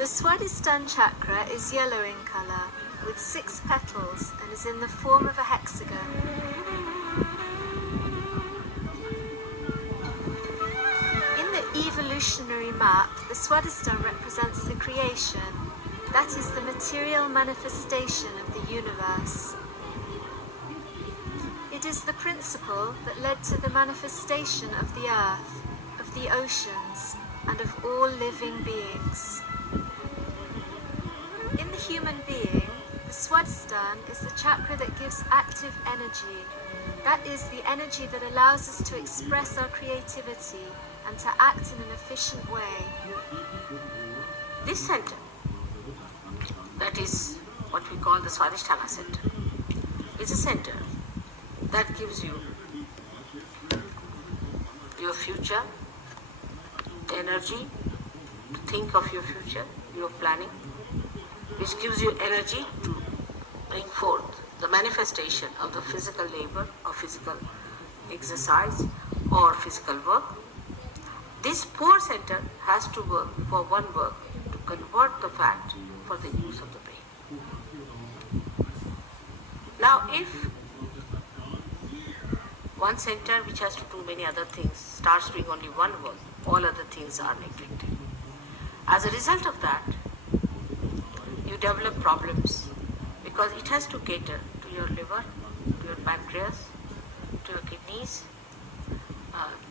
The Swadisthana chakra is yellow in color, with 6 petals, and is in the form of a hexagon. In the evolutionary map, the Swadisthana represents the creation, that is the material manifestation of the universe. It is the principle that led to the manifestation of the earth, of the oceans, and of all living beings. In the human being, the Swadisthana is the chakra that gives active energy. That is the energy that allows us to express our creativity and to act in an efficient way. This center, that is what we call the Swadisthana center, is a center that gives you your future, energy to think of your future, your planning, which gives you energy to bring forth the manifestation of the physical labor or physical exercise or physical work. This poor center has to work for one work to convert the fat for the use of the brain. Now if one center which has to do many other things starts doing only one work, all other things are neglected. As a result of that, you develop problems because it has to cater to your liver, to your pancreas, to your kidneys,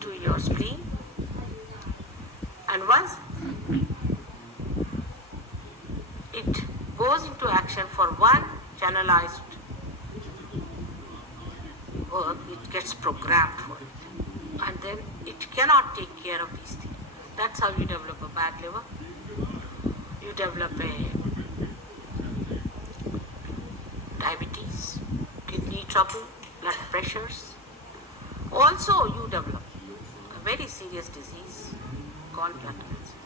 to your spleen. And once it goes into action for one channelized work, it gets programmed for it. And then it cannot take care of these things. That's how you develop a bad liver. You develop a diabetes, kidney trouble, blood pressures. Also you develop a very serious disease called blood cancer.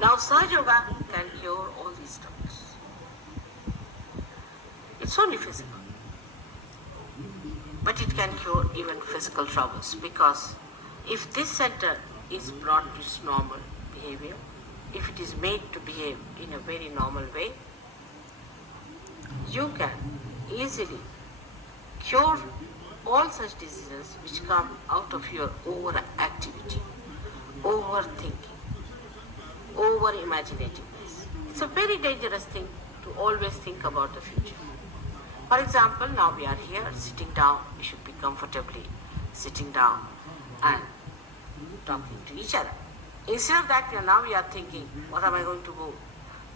Now Sahaj Yoga can cure all these troubles. It's only physical. But it can cure even physical troubles, because if this center is brought to its normal behavior, if it is made to behave in a very normal way, you can easily cure all such diseases which come out of your overactivity, overthinking, over-imaginativeness. It's a very dangerous thing to always think about the future. For example, now we are here sitting down, we should be comfortably sitting down and talking to each other. Instead of that, now we are thinking, what am I going to go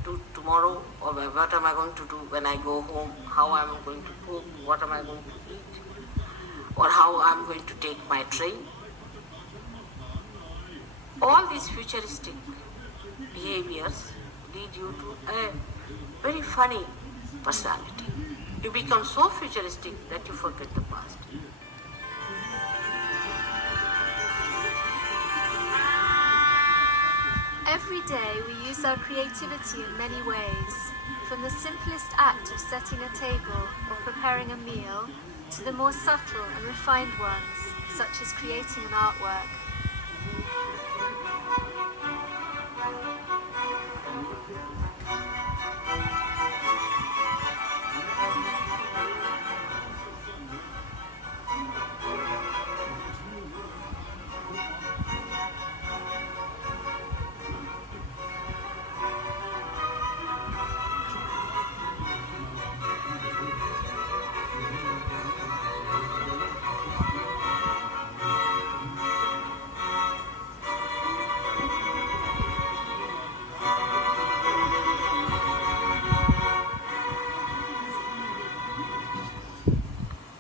do tomorrow, or what am I going to do when I go home, how am I going to cook, what am I going to eat, or how I am going to take my train. All these futuristic behaviors lead you to a very funny personality. You become so futuristic that you forget the past. Every day we use our creativity in many ways, from the simplest act of setting a table or preparing a meal to the more subtle and refined ones, such as creating an artwork.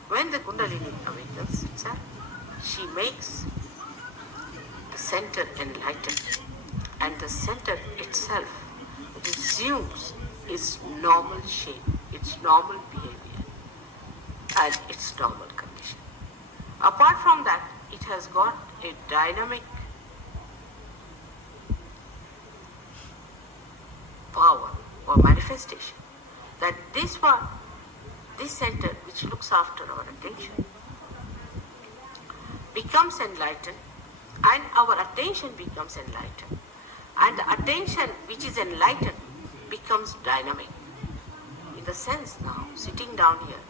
When the Kundalini awakens itself, she makes the center enlightened, and the center itself resumes its normal shape, its normal behavior, and its normal condition. Apart from that, it has got a dynamic power or manifestation that this center which looks after our attention becomes enlightened, and our attention becomes enlightened And the attention which is enlightened becomes dynamic. In the sense now, sitting down here,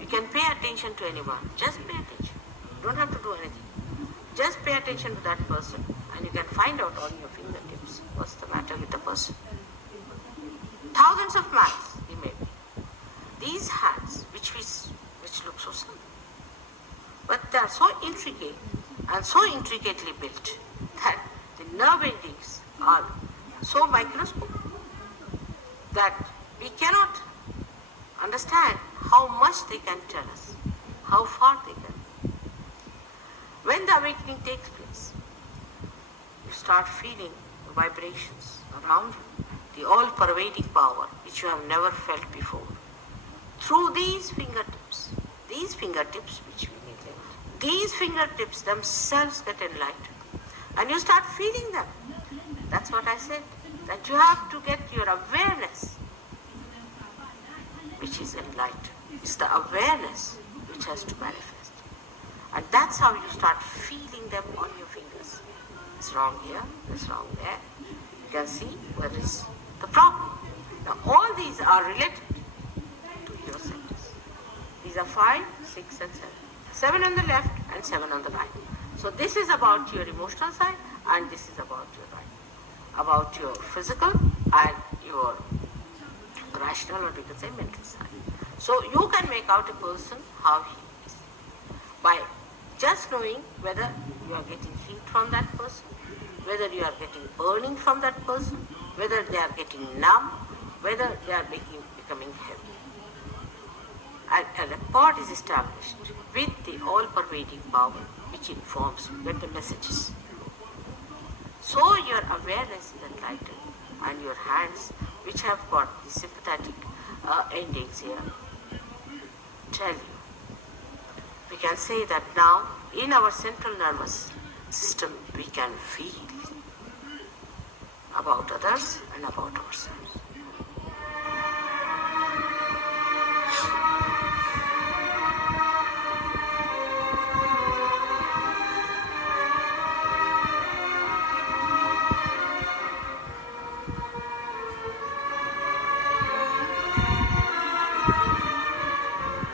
you can pay attention to anyone. Just pay attention. You don't have to do anything. Just pay attention to that person and you can find out on your fingertips what's the matter with the person. Thousands of miles he may be. These hands, which look so simple, but they are so intricate and so intricately built that the nerve endings are so microscopic that we cannot understand how much they can tell us, how far they can. When the awakening takes place, you start feeling the vibrations around you, the all-pervading power which you have never felt before. Through these fingertips which we neglect, these fingertips themselves get enlightened. And you start feeling them. That's what I said, that you have to get your awareness which is enlightened. It's the awareness which has to manifest. And that's how you start feeling them on your fingers. It's wrong here, it's wrong there. You can see where is the problem. Now all these are related to your centers. These are 5, 6 and 7. 7 on the left and 7 on the right. So this is about your emotional side and this is about your right. About your physical and your rational or we can say mental side. So you can make out a person how he is by just knowing whether you are getting heat from that person, whether you are getting burning from that person, whether they are getting numb, whether they are becoming heavy. And a rapport is established with the all-pervading power which informs you, with the messages. So your awareness is enlightened and your hands, which have got the sympathetic endings here, tell you. We can say that now in our central nervous system we can feel about others and about ourselves.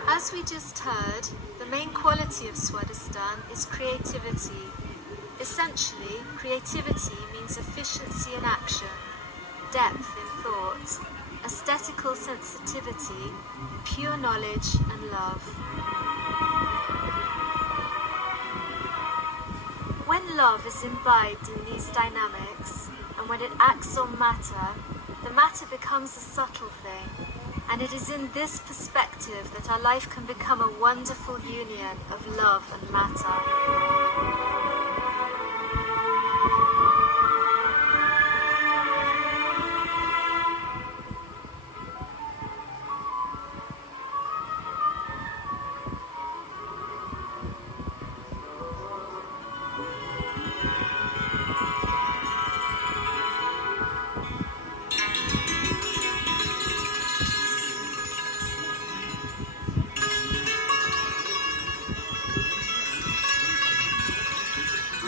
As we just heard, the main quality of Swadhisthana is creativity. Essentially, creativity means efficiency in action, depth in thought, aesthetical sensitivity, pure knowledge and love. When love is imbibed in these dynamics, and when it acts on matter, the matter becomes a subtle thing. And it is in this perspective that our life can become a wonderful union of love and matter.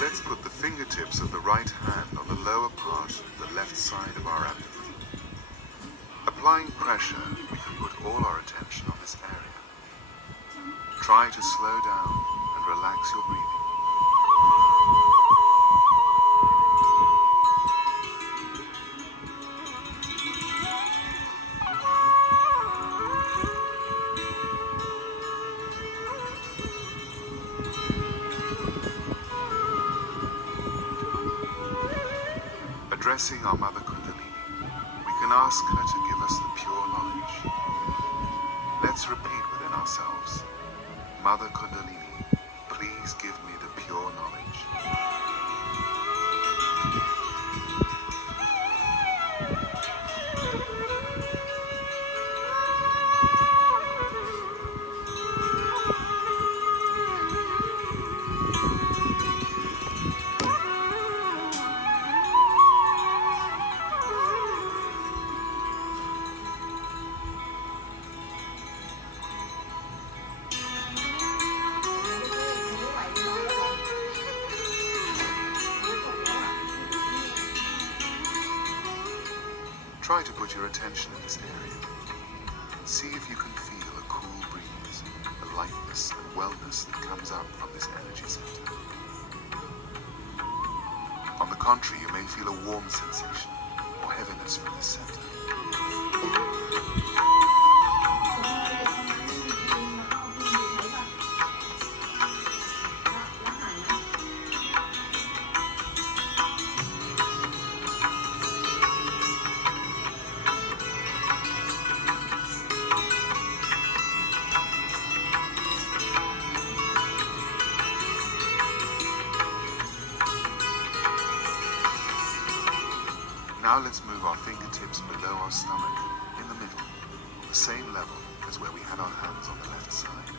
Let's put the fingertips of the right hand on the lower part of the left side of our abdomen. Applying pressure, we can put all our attention on this area. Try to slow down and relax your breathing. Addressing our Mother Kundalini, we can ask her to give us the pure knowledge. Let's repeat within ourselves, Mother Kundalini, please give me the pure knowledge. Try to put your attention in this area. See if you can feel a cool breeze, a lightness and wellness that comes up from this energy center. On the contrary, you may feel a warm sensation or heaviness from this center. Now let's move our fingertips below our stomach, in the middle, the same level as where we had our hands on the left side.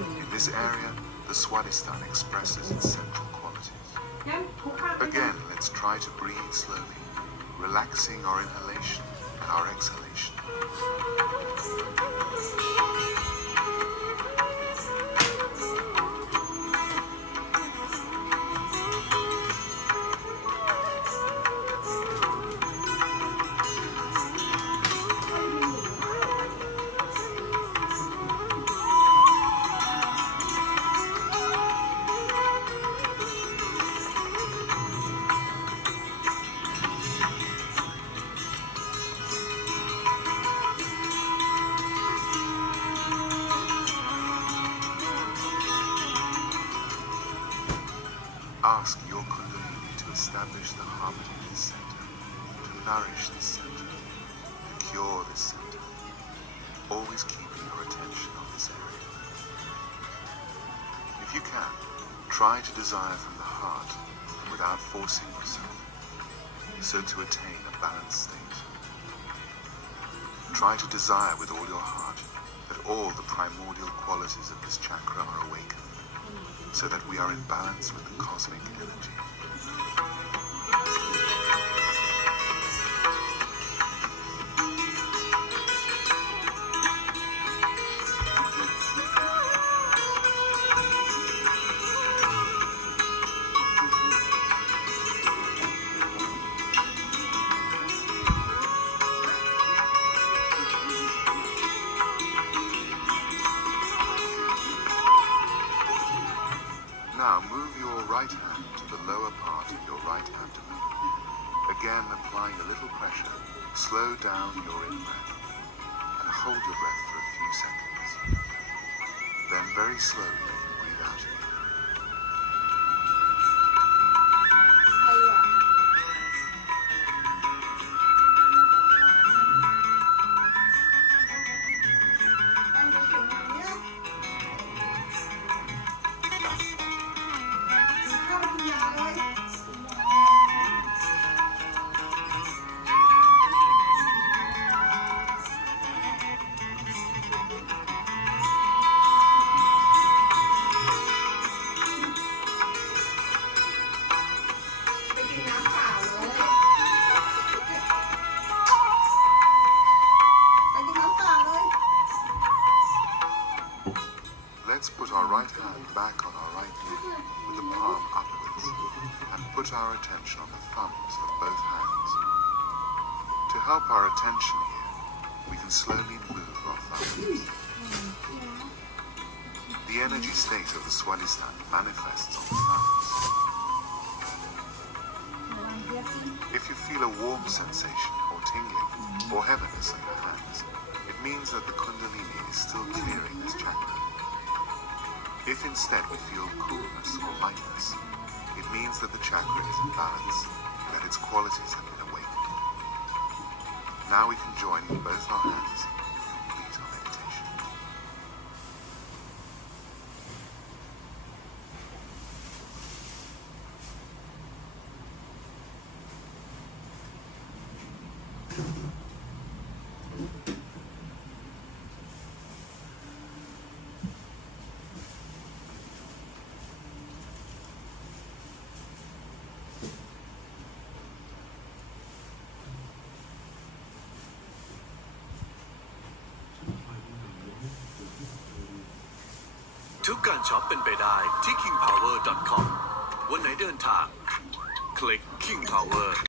In this area, the Swadisthana expresses its central qualities. Again, let's try to breathe slowly, relaxing our inhalation and our exhalation. Ask your Kundalini to establish the harmony of this center, to nourish this center, to cure this center, always keeping your attention on this area. If you can, try to desire from the heart and without forcing yourself, so to attain a balanced state. Try to desire with all your heart that all the primordial qualities of this chakra are awakened, so that we are in balance with the cosmic energy. Now move your right hand to the lower part of your right abdomen. Again, applying a little pressure, slow down your in-breath and hold your breath for a few seconds. Then very slowly breathe out again. Let's put our right hand back on our right knee with the palm upwards and put our attention on the thumbs of both hands. To help our attention here, we can slowly move our thumbs. The energy state of the Swadisthana manifests on the thumbs. If you feel a warm sensation or tingling or heaviness in your hands, it means that the Kundalini is still clearing this chakra. If instead we feel coolness or lightness, it means that the chakra is in balance and that its qualities have been awakened. Now we can join with both our hands and complete our meditation.ทุกการช็อปเป็นไปได้ที่ kingpower.com วันไหนเดินทาง คลิก King Power